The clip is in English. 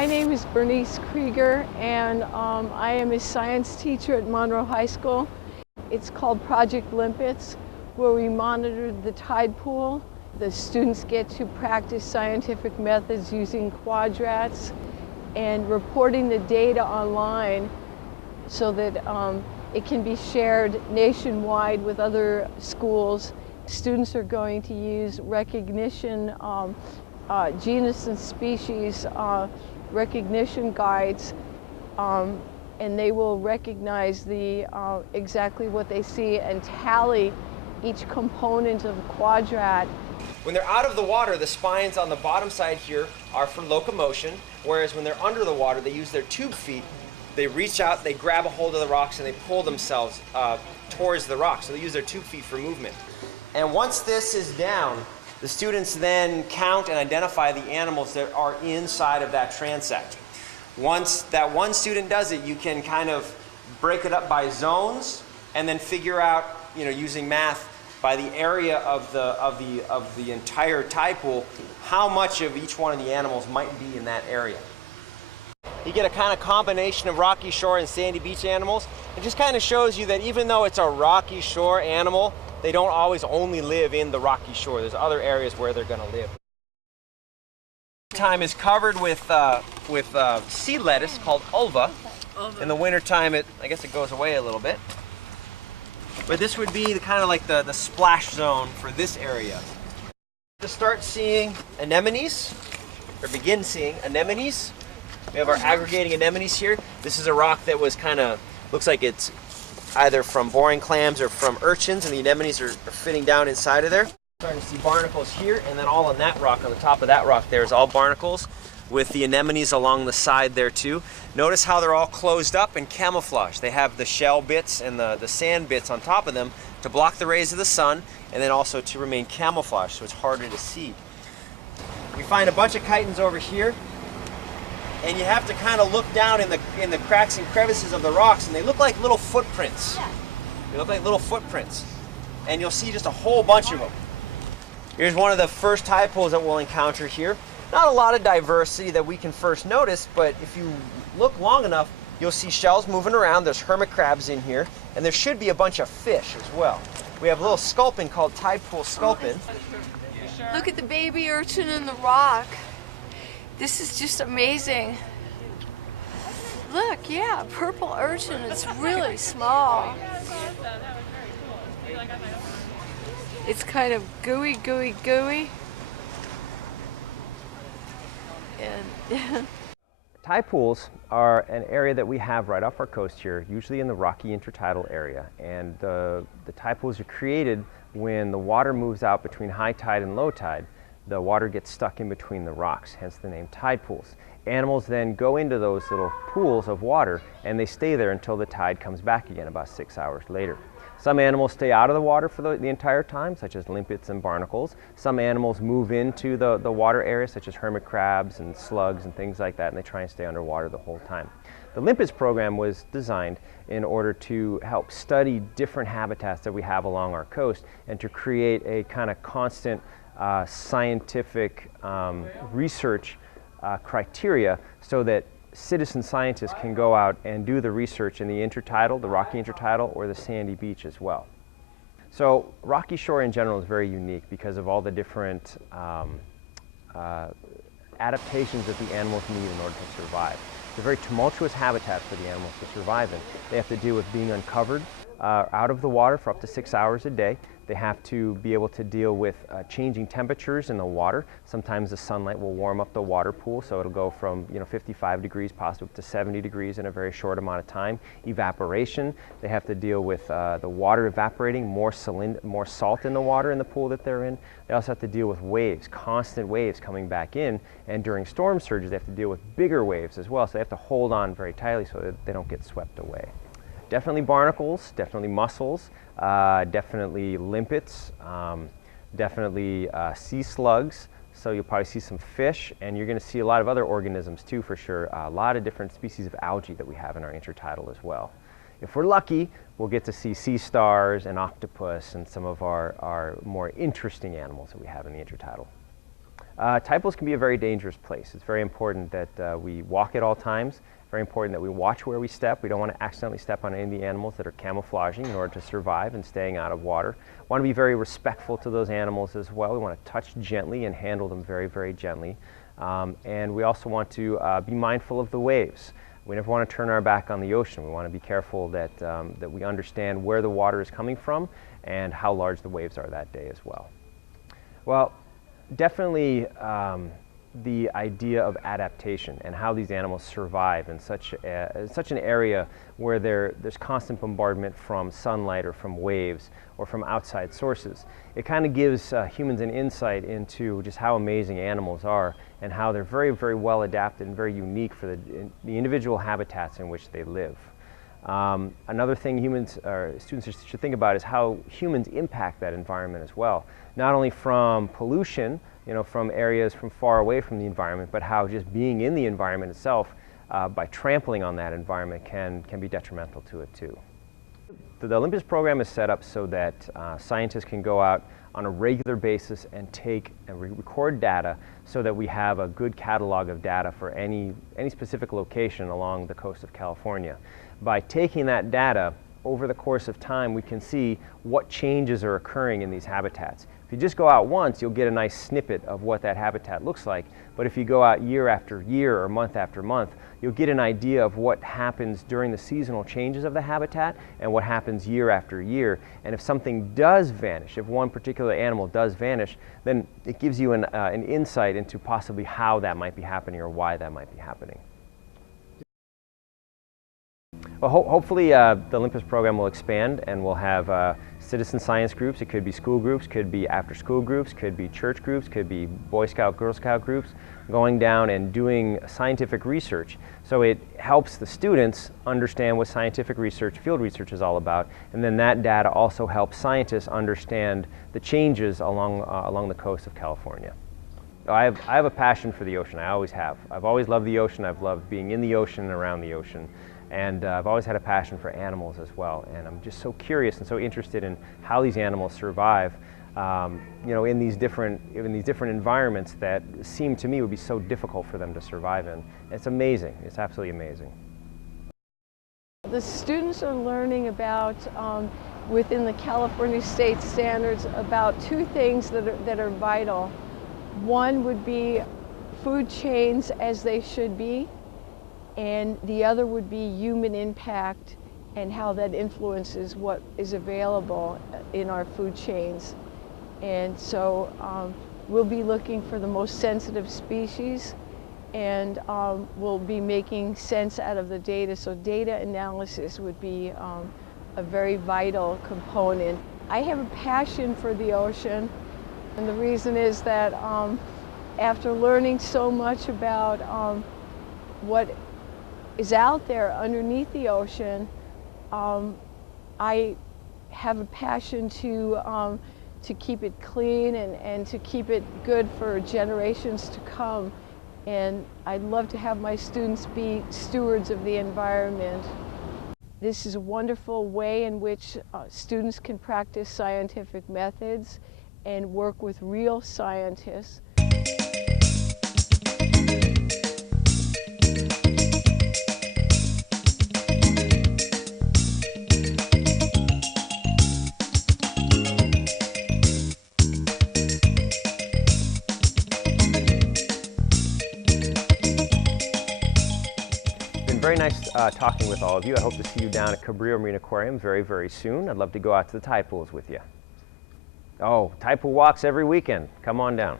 My name is Bernice Krieger, and I am a science teacher at Monroe High School. It's called Project Limpets, where we monitor the tide pool. The students get to practice scientific methods using quadrats and reporting the data online so that it can be shared nationwide with other schools. Students are going to use recognition, genus and species recognition guides, and they will recognize exactly what they see and tally each component of the quadrat. When they're out of the water, the spines on the bottom side here are for locomotion, whereas when they're under the water, they use their tube feet. They reach out, they grab a hold of the rocks, and they pull themselves towards the rocks. So they use their tube feet for movement. And once this is down, the students then count and identify the animals that are inside of that transect. Once that one student does it, you can kind of break it up by zones and then figure out, using math, by the area of the entire tide pool, how much of each one of the animals might be in that area. You get a kind of combination of rocky shore and sandy beach animals. It just kind of shows you that even though it's a rocky shore animal, they don't always only live in the rocky shore. There's other areas where they're going to live. Time is covered with sea lettuce called Ulva. In the wintertime, I guess it goes away a little bit. But this would be kind of like the splash zone for this area. To start seeing anemones, or begin seeing anemones, we have our aggregating anemones here. This is a rock that was looks like it's either from boring clams or from urchins, and the anemones are fitting down inside of there. Starting to see barnacles here, and then all on that rock, on the top of that rock there is all barnacles with the anemones along the side there too. Notice how they're all closed up and camouflaged. They have the shell bits and the sand bits on top of them to block the rays of the sun, and then also to remain camouflaged so it's harder to see. We find a bunch of chitons over here, and you have to kind of look down in the cracks and crevices of the rocks, and they look like little footprints. They look like little footprints, and you'll see just a whole bunch of them. Here's one of the first tide pools that we'll encounter here. Not a lot of diversity that we can first notice, but if you look long enough, you'll see shells moving around. There's hermit crabs in here, and there should be a bunch of fish as well. We have a little sculpin called tide pool sculpin. Look at the baby urchin in the rock. This is just amazing. Look, yeah, purple urchin. It's really small. It's kind of gooey. And Tide pools are an area that we have right off our coast here, usually in the rocky intertidal area. And the tide pools are created when the water moves out between high tide and low tide. The water gets stuck in between the rocks, hence the name tide pools. Animals then go into those little pools of water, and they stay there until the tide comes back again about 6 hours later. Some animals stay out of the water for the entire time, such as limpets and barnacles. Some animals move into the water area, such as hermit crabs and slugs and things like that, and they try and stay underwater the whole time. The LIMPETS program was designed in order to help study different habitats that we have along our coast and to create a kind of constant scientific research criteria so that citizen scientists can go out and do the research in the intertidal, the rocky intertidal, or the sandy beach as well. So rocky shore in general is very unique because of all the different adaptations that the animals need in order to survive. It's a very tumultuous habitat for the animals to survive in. They have to deal with being uncovered out of the water for up to 6 hours a day. They have to be able to deal with changing temperatures in the water. Sometimes the sunlight will warm up the water pool, so it'll go from 55 degrees possibly up to 70 degrees in a very short amount of time. Evaporation, they have to deal with the water evaporating, more salt in the water in the pool that they're in. They also have to deal with waves, constant waves coming back in, and during storm surges they have to deal with bigger waves as well, so they have to hold on very tightly so that they don't get swept away. Definitely barnacles, definitely mussels, definitely limpets, definitely sea slugs. So you'll probably see some fish, and you're going to see a lot of other organisms too for sure. A lot of different species of algae that we have in our intertidal as well. If we're lucky, we'll get to see sea stars and octopus and some of our more interesting animals that we have in the intertidal. Tide pools can be a very dangerous place. It's very important that we walk at all times. Very important that we watch where we step. We don't want to accidentally step on any of the animals that are camouflaging in order to survive and staying out of water. We want to be very respectful to those animals as well. We want to touch gently and handle them very, very gently. And we also want to be mindful of the waves. We never want to turn our back on the ocean. We want to be careful that, that we understand where the water is coming from and how large the waves are that day as well. Well, definitely the idea of adaptation and how these animals survive in such an area where there's constant bombardment from sunlight or from waves or from outside sources. It kind of gives humans an insight into just how amazing animals are and how they're very, very well adapted and very unique for the individual habitats in which they live. Another thing students should think about is how humans impact that environment as well. Not only from pollution, from areas from far away from the environment, but how just being in the environment itself by trampling on that environment can be detrimental to it too. The LIMPETS program is set up so that scientists can go out on a regular basis and take and record data so that we have a good catalog of data for any specific location along the coast of California. By taking that data over the course of time, we can see what changes are occurring in these habitats. If you just go out once, you'll get a nice snippet of what that habitat looks like. But if you go out year after year or month after month, you'll get an idea of what happens during the seasonal changes of the habitat and what happens year after year. And if something does vanish, if one particular animal does vanish, then it gives you an insight into possibly how that might be happening or why that might be happening. Well, hopefully the LIMPETS program will expand and we'll have citizen science groups. It could be school groups, could be after-school groups, could be church groups, could be Boy Scout, Girl Scout groups going down and doing scientific research. So it helps the students understand what scientific research, field research is all about, and then that data also helps scientists understand the changes along the coast of California. I have a passion for the ocean. I always have. I've always loved the ocean. I've loved being in the ocean and around the ocean. And I've always had a passion for animals as well. And I'm just so curious and so interested in how these animals survive, in these different environments that seem to me would be so difficult for them to survive in. It's amazing. It's absolutely amazing. The students are learning about, within the California state standards, about two things that are vital. One would be food chains as they should be, and the other would be human impact and how that influences what is available in our food chains. And so we'll be looking for the most sensitive species, and we'll be making sense out of the data. So data analysis would be a very vital component. I have a passion for the ocean, and the reason is that after learning so much about what is out there underneath the ocean, I have a passion to keep it clean and to keep it good for generations to come. And I'd love to have my students be stewards of the environment. This is a wonderful way in which students can practice scientific methods and work with real scientists. Very nice talking with all of you. I hope to see you down at Cabrillo Marine Aquarium very, very soon. I'd love to go out to the tide pools with you. Oh, tide pool walks every weekend. Come on down.